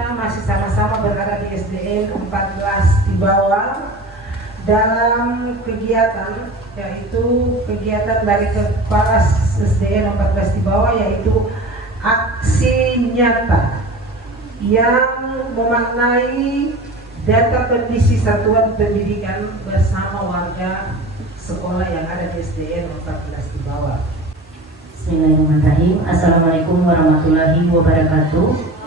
kita masih sama-sama berada di SDN 14 di bawah dalam kegiatan, yaitu kegiatan dari Kepala SDN 14 di bawah, yaitu aksi nyata yang memaknai data kondisi satuan pendidikan bersama warga sekolah yang ada di SDN 14 di bawah. Bismillahirrahmanirrahim. Assalamualaikum warahmatullahi wabarakatuh.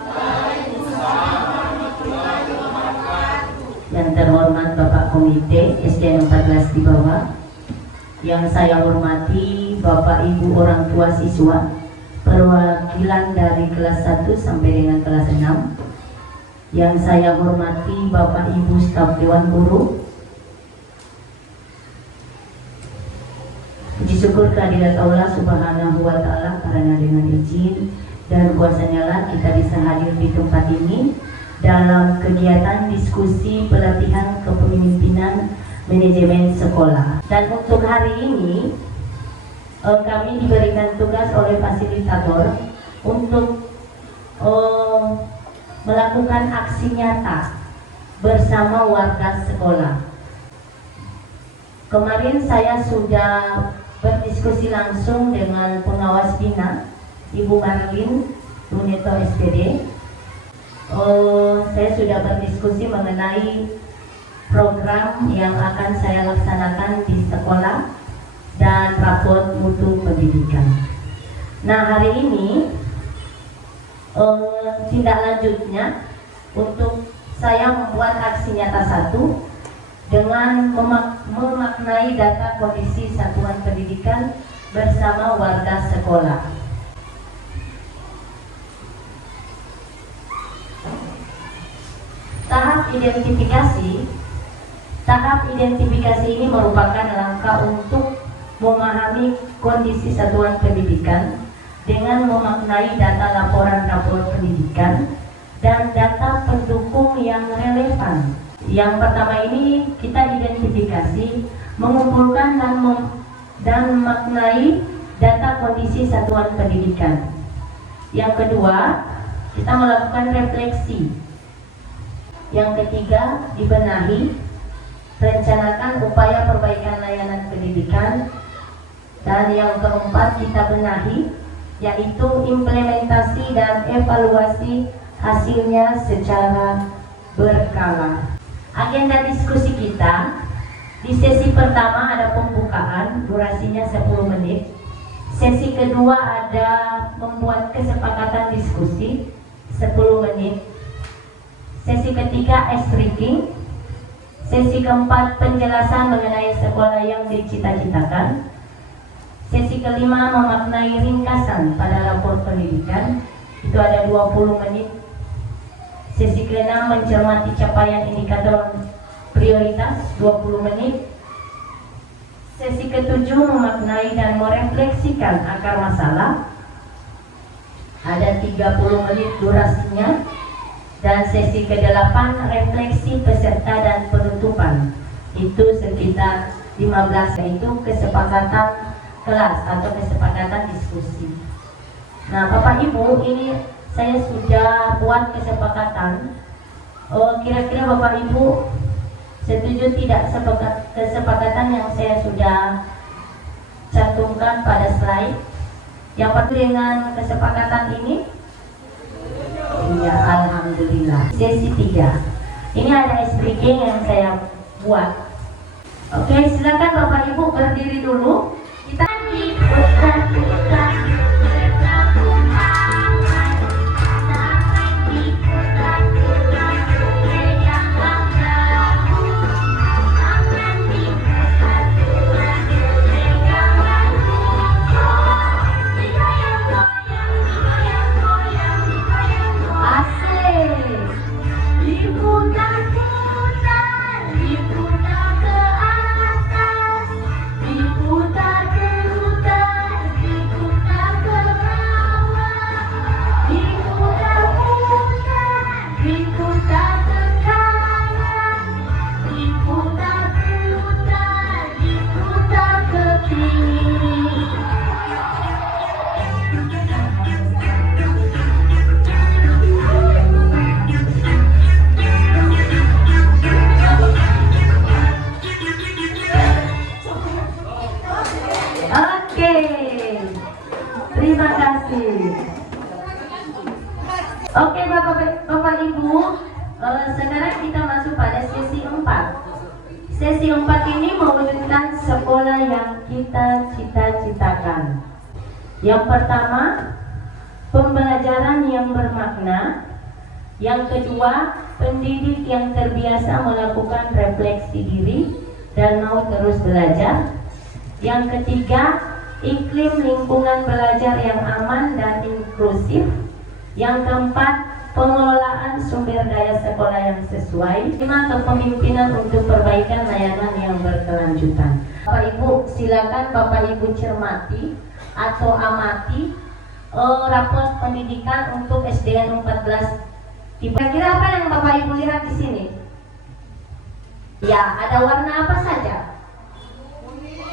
Yang terhormat Bapak Komite SDN 14 di bawah, yang saya hormati Bapak Ibu orang tua siswa, perwakilan dari kelas 1 sampai dengan kelas 6, yang saya hormati Bapak Ibu staf Dewan Guru. Puji syukur kehadirat Allah Subhanahu wa Ta'ala, karena dengan izin dan kuasa-Nya lah kita bisa hadir di tempat ini dalam kegiatan diskusi pelatihan kepemimpinan manajemen sekolah. Dan untuk hari ini kami diberikan tugas oleh fasilitator untuk melakukan aksi nyata bersama warga sekolah. Kemarin saya sudah berdiskusi langsung dengan pengawas bina Ibu Marlin Luneto SPD. Saya sudah berdiskusi mengenai program yang akan saya laksanakan di sekolah dan rapor mutu pendidikan. Nah, hari ini tindak lanjutnya untuk saya membuat aksi nyata 1 dengan memaknai data kondisi satuan pendidikan bersama warga sekolah. Tahap identifikasi ini merupakan langkah untuk memahami kondisi satuan pendidikan dengan memaknai data laporan rapor pendidikan dan data pendukung yang relevan. Yang pertama ini kita identifikasi, mengumpulkan dan memaknai data kondisi satuan pendidikan. Yang kedua, kita melakukan refleksi. Yang ketiga, dibenahi, rencanakan upaya perbaikan layanan pendidikan. Dan yang keempat, kita benahi, yaitu implementasi dan evaluasi hasilnya secara berkala. Agenda diskusi kita di sesi pertama ada pembukaan, durasinya 10 menit. Sesi kedua ada membuat kesepakatan diskusi 10 menit. Sesi ketiga ice breaking. Sesi keempat penjelasan mengenai sekolah yang dicita-citakan. Sesi kelima memaknai ringkasan pada rapor pendidikan, itu ada 20 menit. Sesi keenam mencermati capaian indikator prioritas 20 menit. Sesi ketujuh memaknai dan merefleksikan akar masalah, ada 30 menit durasinya. Dan sesi ke-8 refleksi peserta dan penutupan, itu sekitar 15, yaitu kesepakatan kelas atau kesepakatan diskusi. Nah, Bapak Ibu, ini saya sudah buat kesepakatan. Kira-kira Bapak Ibu setuju tidak kesepakatan yang saya sudah cantumkan pada slide? Yang pertama dengan kesepakatan ini? Ya, alhamdulillah. Sesi 3. Ini ada ice breaking yang saya buat. Oke, silakan Bapak Ibu berdiri dulu. Kita diputar ke atas, diputar Oke, terima kasih. Oke Bapak Ibu, sekarang kita masuk pada sesi 4. Sesi 4 ini mewujudkan sekolah yang kita cita-citakan. Yang pertama, pembelajaran yang bermakna. Yang kedua, pendidik yang terbiasa melakukan refleksi diri dan mau terus belajar. Yang ketiga, iklim lingkungan belajar yang aman dan inklusif. Yang keempat, pengelolaan sumber daya sekolah yang sesuai. 5, kepemimpinan untuk perbaikan layanan yang berkelanjutan. Bapak Ibu, silakan Bapak Ibu cermati atau amati rapor pendidikan untuk SDN 14. Kira-kira apa yang Bapak Ibu lihat di sini? Ya, ada warna apa saja?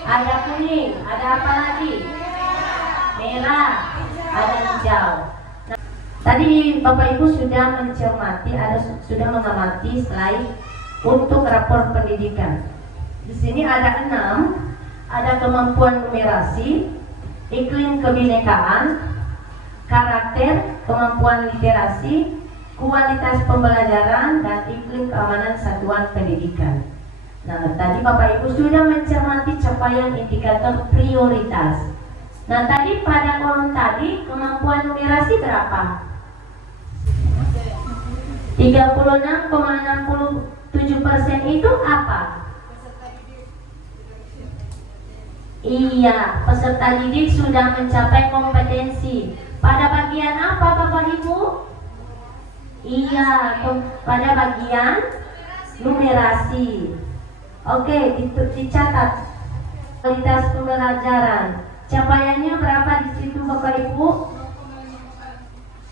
Ada kuning, ada apa lagi? Merah, ada hijau. Nah, tadi Bapak Ibu sudah mencermati, sudah mengamati slide untuk rapor pendidikan. Di sini ada 6, ada kemampuan numerasi, iklim kebinekaan, karakter, kemampuan literasi, kualitas pembelajaran, dan iklim keamanan satuan pendidikan. Nah, tadi Bapak Ibu sudah mencermati capaian indikator prioritas. Nah, tadi pada kolom tadi kemampuan numerasi berapa? 36,67% itu apa? Iya, peserta didik sudah mencapai kompetensi. Pada bagian apa Bapak Ibu? Iya, pada bagian numerasi. Oke, dicatat. Kualitas pembelajaran. Capaiannya berapa di situ Bapak Ibu?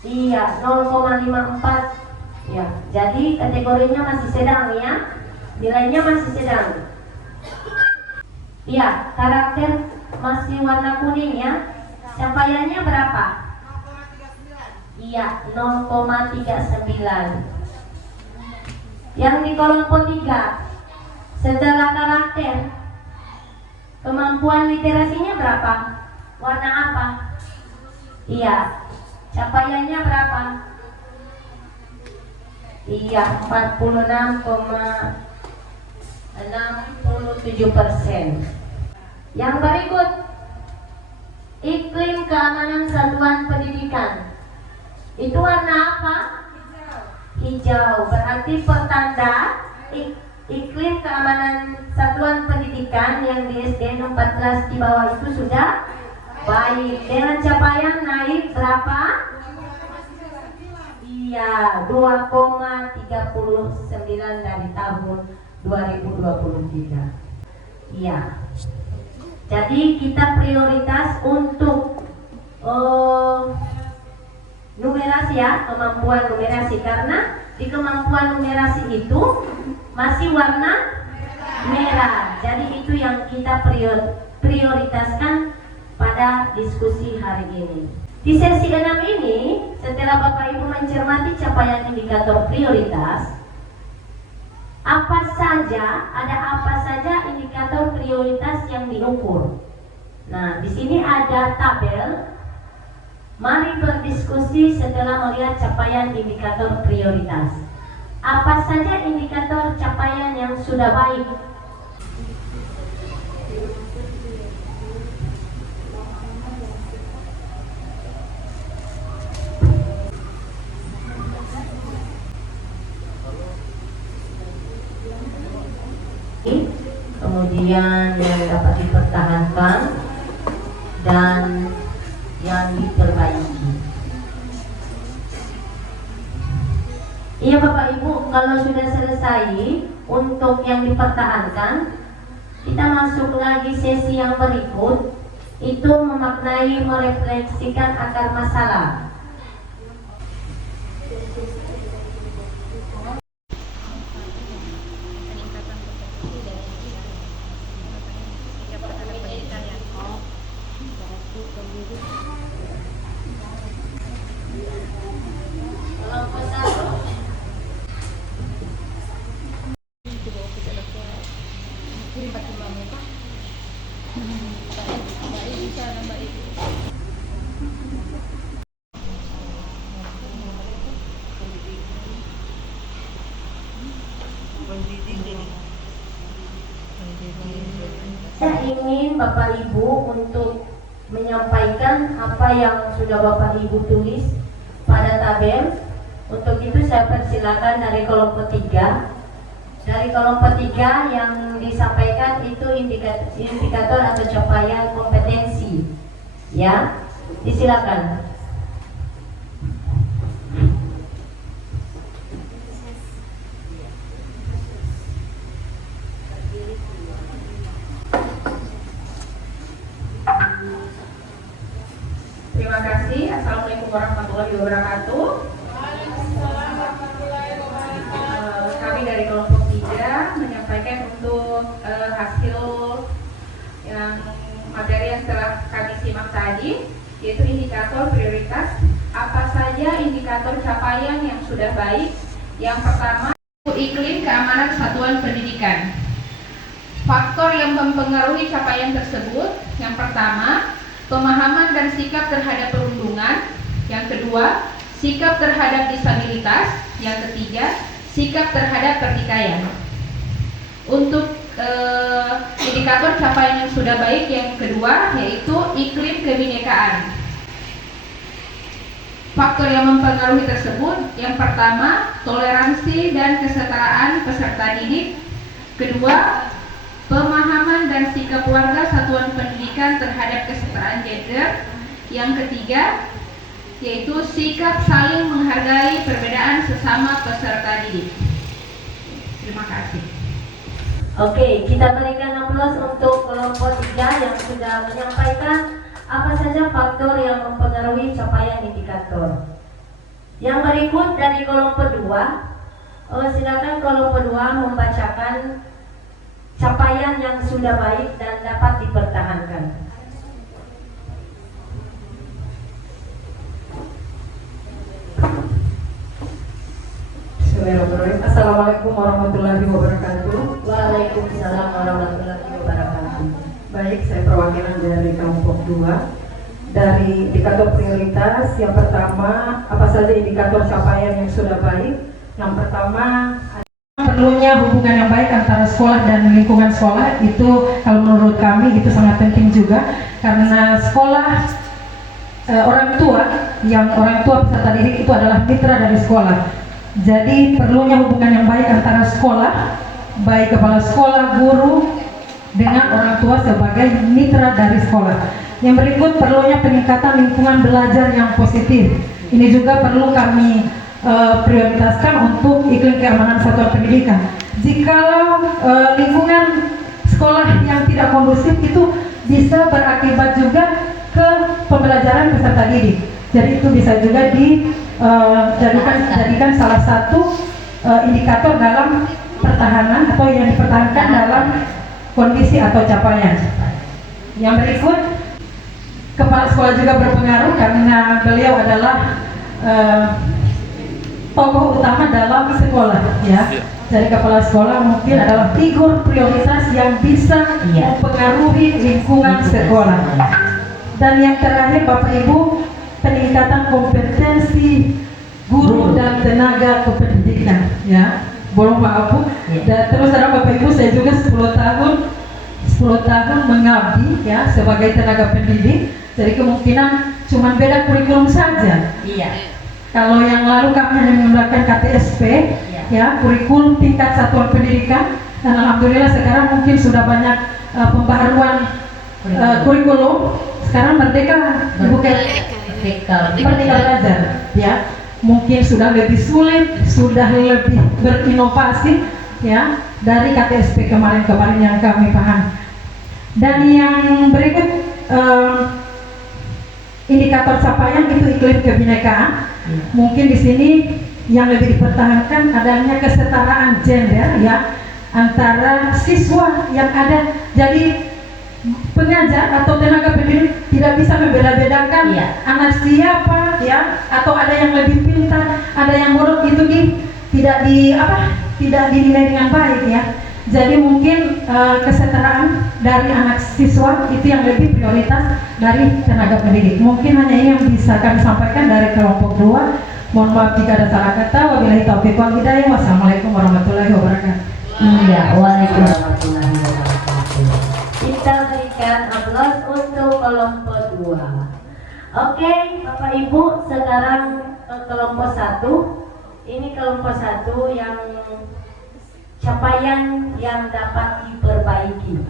Iya, 0,54. Ya, jadi kategorinya masih sedang ya. Nilainya masih sedang. Iya, karakter masih warna kuning ya. Capaiannya berapa? Iya, 0,39. Yang di kelompok 3, setelah karakter, kemampuan literasinya berapa? Warna apa? Iya, capaiannya berapa? Iya, 46,67%. Yang berikut, iklim keamanan satuan pendidikan. Itu warna apa? Hijau. Berarti pertanda iklim keamanan satuan pendidikan yang di SDN 14 di bawah itu sudah baik. Dengan capaian naik berapa? Iya, 2,39 dari tahun 2023. Iya. Jadi kita prioritas untuk numerasi ya, kemampuan numerasi, karena di kemampuan numerasi itu masih warna merah. Jadi itu yang kita prioritaskan pada diskusi hari ini. Di sesi 6 ini, setelah Bapak Ibu mencermati capaian indikator prioritas, ada apa saja indikator prioritas yang diukur. Nah, di sini ada tabel. Mari berdiskusi setelah melihat capaian indikator prioritas. Apa saja indikator capaian yang sudah baik? Kemudian yang dapat dipertahankan dan yang diperbaiki. Iya Bapak Ibu, kalau sudah selesai untuk yang dipertahankan, kita masuk lagi sesi yang berikut, itu memaknai, merefleksikan akar masalah. Bapak Ibu untuk menyampaikan apa yang sudah Bapak Ibu tulis pada tabel. Untuk itu saya persilakan dari kelompok 3. Dari kelompok 3 yang disampaikan itu indikator atau capaian kompetensi. Ya, disilakan. Terima kasih. Assalamualaikum warahmatullahi wabarakatuh. Kami dari kelompok 3 menyampaikan untuk hasil yang materi yang telah kami simak tadi, yaitu indikator prioritas. Apa saja indikator capaian yang sudah baik? Yang pertama, iklim keamanan satuan pendidikan. Faktor yang mempengaruhi capaian tersebut, yang pertama, pemahaman dan sikap terhadap perundungan. Yang kedua, sikap terhadap disabilitas. Yang ketiga, sikap terhadap pertikaian. Untuk indikator capaian yang sudah baik yang kedua yaitu iklim kebinekaan. Faktor yang mempengaruhi tersebut, yang pertama, toleransi dan kesetaraan peserta didik. Kedua, pemahaman dan sikap warga satuan pendidikan terhadap kesetaraan gender. Yang ketiga, yaitu sikap saling menghargai perbedaan sesama peserta didik. Terima kasih. Oke, kita berikan aplaus untuk kelompok 3 yang sudah menyampaikan apa saja faktor yang mempengaruhi capaian indikator. Yang berikut dari kelompok 2, silakan kelompok 2 membacakan capaian yang sudah baik dan dapat dipertahankan. Bismillahirrahmanirrahim. Assalamualaikum warahmatullahi wabarakatuh. Waalaikumsalam warahmatullahi wabarakatuh. Baik, saya perwakilan dari kelompok 2. Dari indikator prioritas, yang pertama, apa saja indikator capaian yang sudah baik? Yang pertama, perlunya hubungan yang baik antara sekolah dan lingkungan sekolah. Itu kalau menurut kami itu sangat penting juga, karena sekolah, orang tua peserta didik itu adalah mitra dari sekolah. Jadi perlunya hubungan yang baik antara sekolah, baik kepala sekolah, guru, dengan orang tua sebagai mitra dari sekolah. Yang berikut, perlunya peningkatan lingkungan belajar yang positif. Ini juga perlu kami prioritaskan untuk iklim keamanan satuan pendidikan. Jikalau lingkungan sekolah yang tidak kondusif itu bisa berakibat juga ke pembelajaran peserta didik. Jadi itu bisa juga dijadikan salah satu indikator dalam pertahanan atau yang dipertahankan dalam kondisi atau capaian. Yang berikut, kepala sekolah juga berpengaruh karena beliau adalah tokoh utama dalam sekolah, ya. Jadi kepala sekolah mungkin adalah figur prioritas yang bisa mempengaruhi lingkungan sekolah. Dan yang terakhir, Bapak Ibu, peningkatan kompetensi guru dan tenaga kependidikan, ya. Bolong Pak Apu. Dan terus terang Bapak Ibu, saya juga 10 tahun mengabdi, ya, sebagai tenaga pendidik. Jadi kemungkinan cuma beda kurikulum saja. Iya. Kalau yang lalu kami hanya menggunakan KTSP, ya, kurikulum tingkat satuan pendidikan, dan alhamdulillah sekarang mungkin sudah banyak pembaharuan kurikulum. Sekarang merdeka, merdeka belajar, ya. Mungkin sudah lebih sulit, sudah lebih berinovasi, ya, dari KTSP kemarin-kemarin yang kami paham. Dan yang berikut, indikator capaian itu iklim kebinekaan. Mungkin di sini yang lebih dipertahankan adanya kesetaraan gender, ya, antara siswa yang ada. Jadi pengajar atau tenaga pendidik tidak bisa membeda-bedakan anak siapa, ya, atau ada yang lebih pintar, ada yang bodoh, itu tidak dinilai dengan baik, ya. Jadi mungkin kesetaraan dari anak siswa itu yang lebih prioritas dari tenaga pendidik. Mungkin hanya ini yang bisa kami sampaikan dari kelompok 2. Mohon maaf jika ada salah kata. Wabillahi taufiq wal hidayah. Wassalamualaikum warahmatullahi wabarakatuh. Iya, waalaikumsalam warahmatullahi wabarakatuh. Kita berikan aplaus untuk kelompok 2. Oke, Bapak Ibu, sekarang ke kelompok 1. Ini kelompok 1 yang capaian yang dapat diperbaiki.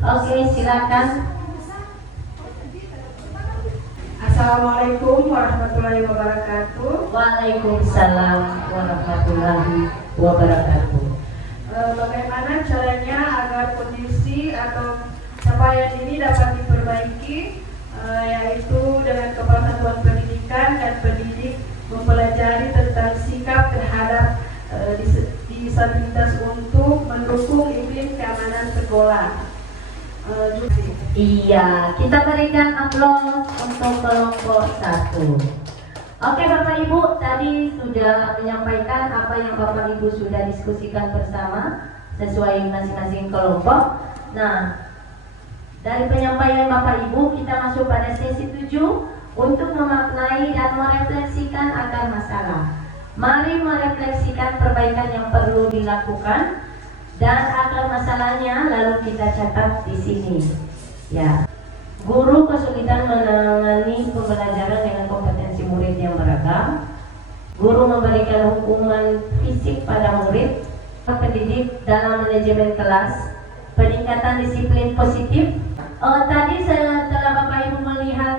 Oke, silakan. Assalamualaikum warahmatullahi wabarakatuh. Waalaikumsalam warahmatullahi wabarakatuh. Bagaimana caranya agar kondisi atau capaian ini dapat diperbaiki, yaitu dengan Kepala Satuan Pendidikan dan pendidik mempelajari tentang sikap terhadap disabilitas untuk mendukung iklim keamanan sekolah. Iya, kita berikan aplaus untuk kelompok 1. Oke Bapak Ibu, tadi sudah menyampaikan apa yang Bapak Ibu sudah diskusikan bersama sesuai masing-masing kelompok. Nah, dari penyampaian Bapak Ibu kita masuk pada sesi 7 untuk memaknai dan merefleksikan akar masalah. Mari merefleksikan perbaikan yang perlu dilakukan dan akar masalahnya lalu kita catat di sini. Ya. Guru kesulitan menangani pembelajaran dengan kompetensi murid yang beragam. Guru memberikan hukuman fisik pada murid. Pendidik dalam manajemen kelas. Peningkatan disiplin positif. Tadi setelah Bapak Ibu melihat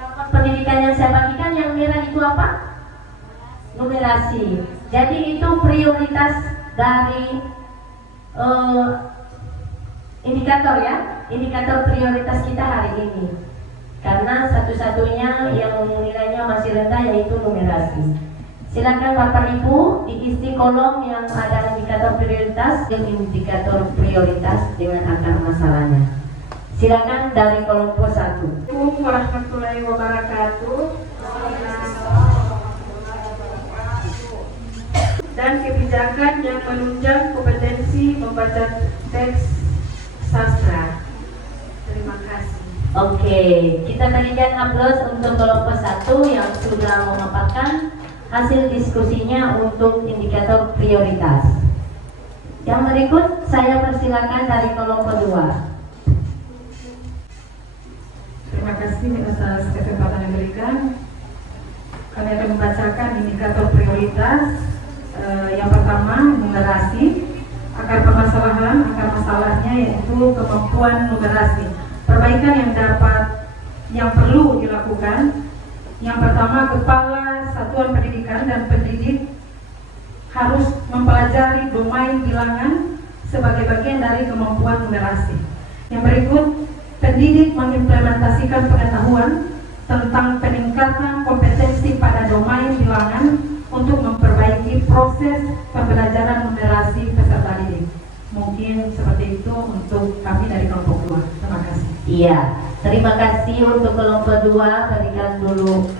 rapor pendidikan yang saya bagikan, yang merah itu apa? Numerasi. Jadi itu prioritas dari indikator ya, indikator prioritas kita hari ini. Karena satu-satunya yang nilainya masih rendah yaitu numerasi. Silakan Bapak Ibu diisi kolom yang ada indikator prioritas dan indikator prioritas dengan akar masalahnya. Silakan dari kelompok 1. Assalamualaikum warahmatullahi wabarakatuh. Dan kebijakan yang menunjang kompetensi membaca teks sastra. Terima kasih. Oke, kita berikan aplaus untuk kelompok 1 yang sudah memaparkan hasil diskusinya untuk indikator prioritas. Yang berikut saya persilakan dari kelompok 2. Terima kasih atas kesempatan yang diberikan. Kami akan membacakan indikator prioritas. Yang pertama, numerasi. Akar masalahnya yaitu kemampuan numerasi. Perbaikan yang perlu dilakukan. Yang pertama, Kepala Satuan Pendidikan dan pendidik harus mempelajari domain bilangan sebagai bagian dari kemampuan numerasi. Yang berikut, pendidik mengimplementasikan pengetahuan tentang peningkatan kompetensi pada domain bilangan untuk memperbaiki proses pembelajaran numerasi peserta didik. Mungkin seperti itu untuk kami dari kelompok 2. Terima kasih. Iya, terima kasih untuk kelompok 2. Berikan dulu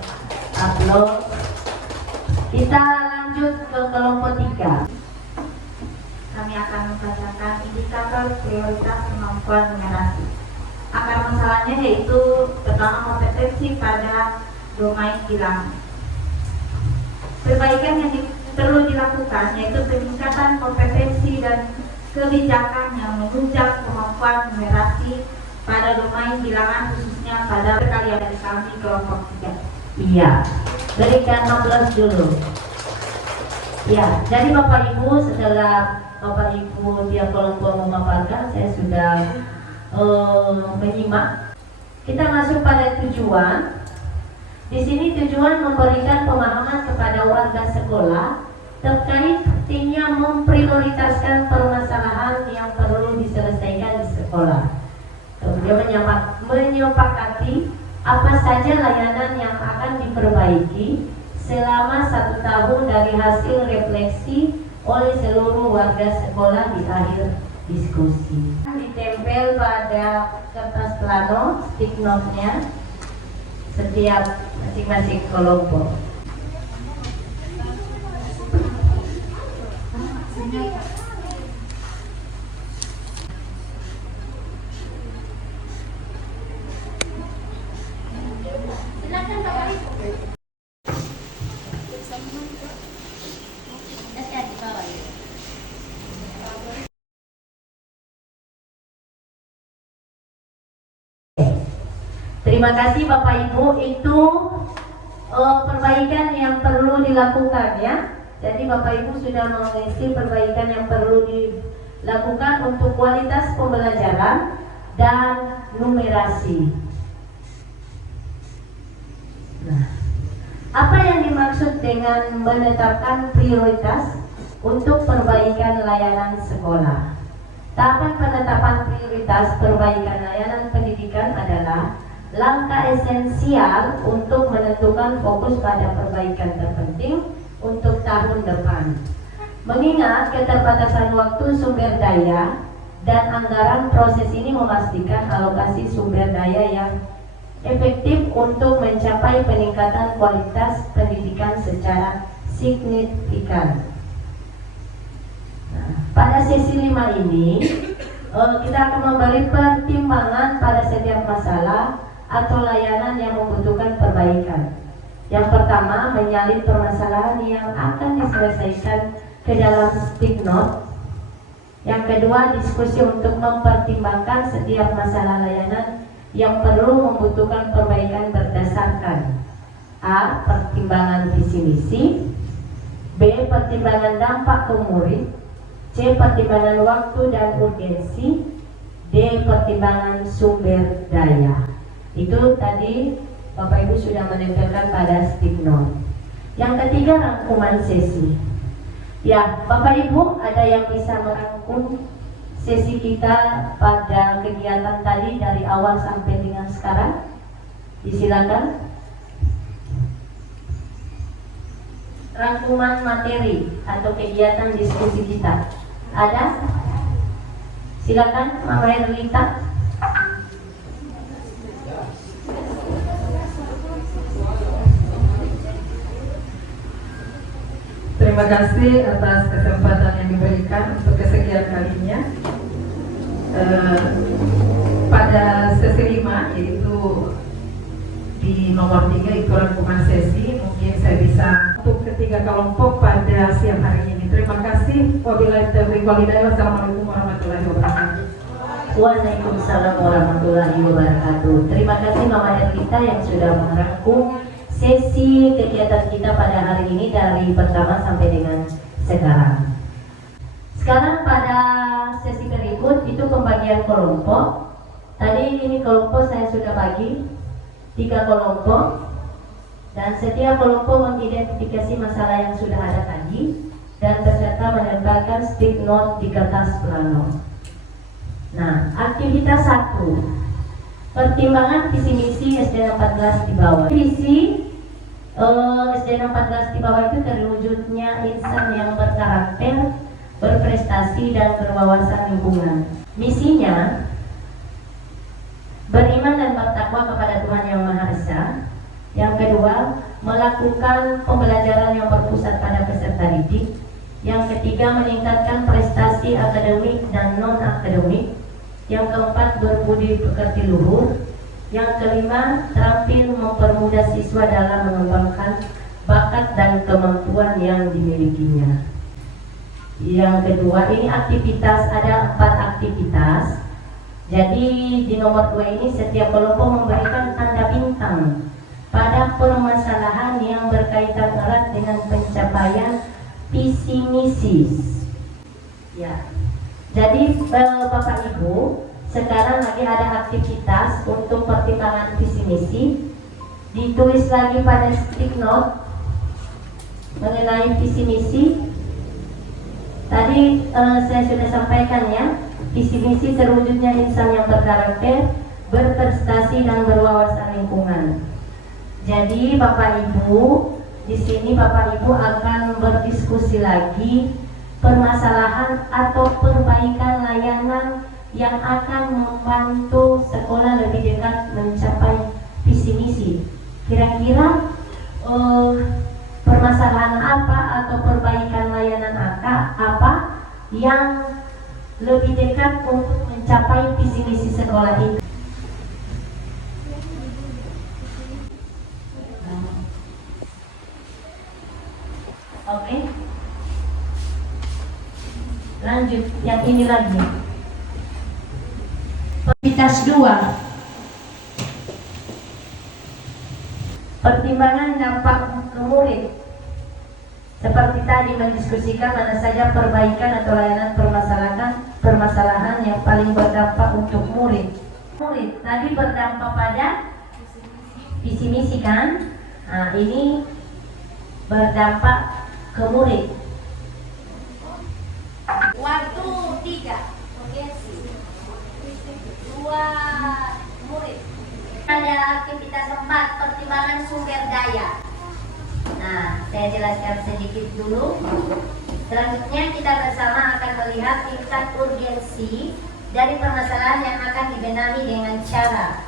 aplaus. Kita lanjut ke kelompok 3. Kami akan membacakan indikator prioritas kemampuan numerasi. Akar masalahnya yaitu pertama, kompetensi pada domain bilangan. Perbaikan yang perlu dilakukan yaitu peningkatan kompetensi dan kebijakan yang menunjang kemampuan numerasi pada domain bilangan, khususnya pada perkalian dari kami kelompok 3. Iya, berikan aplaus dulu. Ya, jadi Bapak Ibu, setelah Bapak Ibu tiap kelompok memaparkan, saya sudah menyimak. Kita masuk pada tujuan. Di sini tujuan memberikan pemahaman kepada warga sekolah terkait pentingnya memprioritaskan permasalahan yang perlu diselesaikan di sekolah. Kemudian menyepakati apa saja layanan yang akan diperbaiki selama 1 tahun dari hasil refleksi oleh seluruh warga sekolah di akhir diskusi. Ditempel pada kertas plano stick note-nya setiap masing-masing kelompok. Terima kasih Bapak Ibu, itu perbaikan yang perlu dilakukan ya. Jadi Bapak Ibu sudah mengisi perbaikan yang perlu dilakukan untuk kualitas pembelajaran dan numerasi. Nah, apa yang dimaksud dengan menetapkan prioritas untuk perbaikan layanan sekolah? Tahapan penetapan prioritas perbaikan layanan pendidikan adalah langkah esensial untuk menentukan fokus pada perbaikan terpenting untuk tahun depan. Mengingat keterbatasan waktu, sumber daya, dan anggaran, proses ini memastikan alokasi sumber daya yang efektif untuk mencapai peningkatan kualitas pendidikan secara signifikan. Nah, pada sesi 5 ini kita akan memberi pertimbangan pada setiap masalah atau layanan yang membutuhkan perbaikan. Yang pertama, menyalin permasalahan yang akan diselesaikan ke dalam stick note. Yang kedua, diskusi untuk mempertimbangkan setiap masalah layanan yang perlu membutuhkan perbaikan berdasarkan A. Pertimbangan visi misi, B. Pertimbangan dampak ke murid, C. Pertimbangan waktu dan urgensi, D. Pertimbangan sumber daya. Itu tadi Bapak Ibu sudah menempelkan pada stick note. Yang ketiga, rangkuman sesi. Ya, Bapak Ibu ada yang bisa merangkum sesi kita pada kegiatan tadi dari awal sampai dengan sekarang? Disilakan. Rangkuman materi atau kegiatan diskusi kita ada? Silakan, Mama Erlita. Terima kasih atas kesempatan yang diberikan untuk kesekian kalinya. Pada sesi 5, yaitu di nomor 3 itu rangkuman sesi, mungkin saya bisa untuk ketiga kelompok pada siang hari ini. Terima kasih. Wabillahi taufiq wal hidayah. Wassalamualaikum warahmatullahi wabarakatuh. Waalaikumsalam warahmatullahi wabarakatuh. Terima kasih Mama Erlita yang sudah merangkum sesi kegiatan kita pada hari ini dari pertama sampai dengan sekarang. Sekarang pada sesi berikut itu pembagian kelompok. Tadi ini kelompok saya sudah bagi 3 kelompok, dan setiap kelompok mengidentifikasi masalah yang sudah ada tadi dan peserta menempelkan stick note di kertas plano. Nah, aktivitas 1, pertimbangan visi misi SD 14 di bawah. Visi SD 14 di bawah itu terwujudnya insan yang berkarakter, berprestasi, dan berwawasan lingkungan. Misinya beriman dan bertakwa kepada Tuhan Yang Maha Esa. Yang kedua, melakukan pembelajaran yang berpusat pada peserta didik. Yang ketiga, meningkatkan prestasi akademik dan non-akademik. Yang keempat, berbudi pekerti luhur. Yang kelima, terampil mempermudah siswa dalam mengembangkan bakat dan kemampuan yang dimilikinya. Yang kedua, ini aktivitas, ada 4 aktivitas. Jadi di nomor 2 ini setiap kelompok memberikan tanda bintang pada permasalahan yang berkaitan erat dengan pencapaian visi misi. Ya. Jadi Bapak Ibu, sekarang lagi ada aktivitas untuk pertimbangan visi misi. Ditulis lagi pada stick note mengenai visi misi. Tadi saya sudah sampaikan ya, visi misi terwujudnya insan yang berkarakter, berprestasi, dan berwawasan lingkungan. Jadi Bapak Ibu, di sini Bapak Ibu akan berdiskusi lagi permasalahan atau perbaikan layanan yang akan membantu sekolah lebih dekat mencapai visi misi. Kira-kira permasalahan apa atau perbaikan layanan apa yang lebih dekat untuk mencapai visi misi sekolah itu? Oke. Lanjut, yang ini lagi. Aktivitas 2. Pertimbangan dampak ke murid. Seperti tadi mendiskusikan mana saja perbaikan atau layanan permasalahan yang paling berdampak untuk murid. Murid tadi berdampak pada visi misi kan? Nah, ini berdampak ke murid. Waktu 3 urgensi 2 murid. Ada aktivitas 4 pertimbangan sumber daya. Nah, saya jelaskan sedikit dulu. Selanjutnya kita bersama akan melihat tingkat urgensi dari permasalahan yang akan dibenahi dengan cara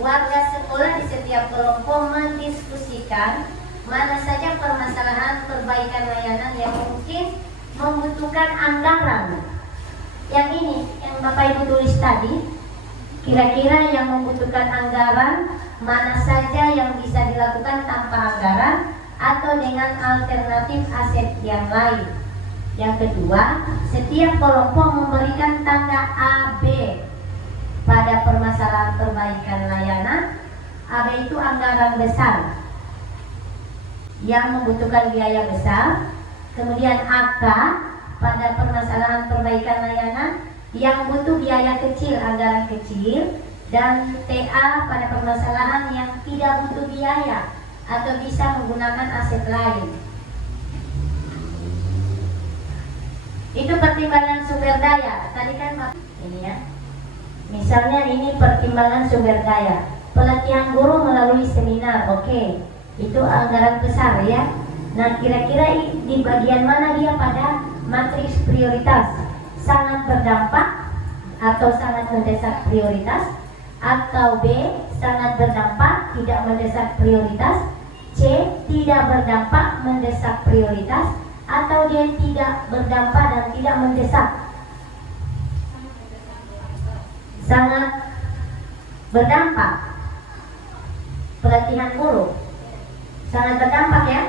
warga sekolah di setiap kelompok mendiskusikan mana saja permasalahan perbaikan layanan yang mungkin membutuhkan anggaran. Yang ini, yang Bapak Ibu tulis tadi, kira-kira yang membutuhkan anggaran mana saja yang bisa dilakukan tanpa anggaran atau dengan alternatif aset yang lain. Yang kedua, setiap kelompok memberikan tanda AB pada permasalahan perbaikan layanan. AB itu anggaran besar yang membutuhkan biaya besar. Kemudian AK pada permasalahan perbaikan layanan yang butuh biaya kecil, anggaran kecil. Dan TA pada permasalahan yang tidak butuh biaya atau bisa menggunakan aset lain. Itu pertimbangan sumber daya. Tadi kan ini ya. Misalnya ini pertimbangan sumber daya. Pelatihan guru melalui seminar, oke. Itu anggaran besar ya. Nah, kira-kira di bagian mana dia pada matriks prioritas? Sangat berdampak atau sangat mendesak prioritas? Atau B, sangat berdampak, tidak mendesak prioritas? C, tidak berdampak, mendesak prioritas? Atau D, tidak berdampak dan tidak mendesak? Sangat berdampak. Pelatihan guru sangat berdampak ya.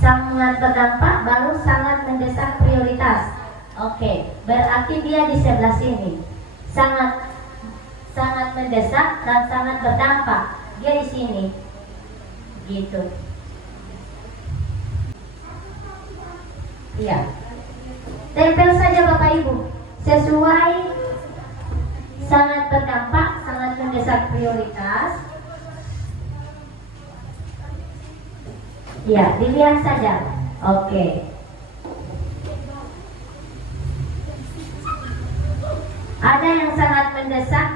Sangat berdampak baru sangat mendesak prioritas. Oke, berarti dia di sebelah sini. Sangat mendesak dan sangat berdampak. Dia di sini. Gitu. Iya. Tempel saja Bapak Ibu. Sesuai sangat berdampak, sangat mendesak prioritas. Ya, dilihat saja. Oke. Ada yang sangat mendesak,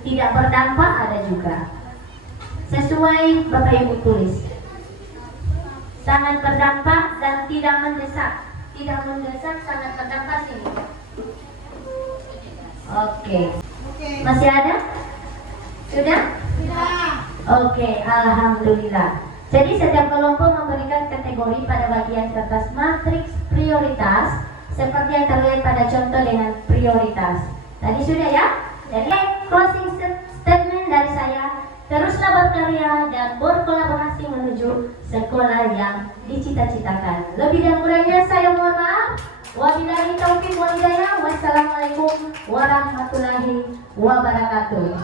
tidak berdampak, ada juga. Sesuai Bapak Ibu tulis. Sangat berdampak dan tidak mendesak. Tidak mendesak, sangat berdampak sini. Oke. Masih ada? Sudah? Oke, alhamdulillah. Jadi setiap kelompok memberikan kategori pada bagian kertas matriks prioritas seperti yang terlihat pada contoh dengan prioritas. Tadi sudah ya? Jadi closing statement dari saya, teruslah berkarya dan berkolaborasi menuju sekolah yang dicita-citakan. Lebih dan kurangnya saya mohon maaf. Wabillahi taufiq wal hidayah. Wassalamualaikum warahmatullahi wabarakatuh.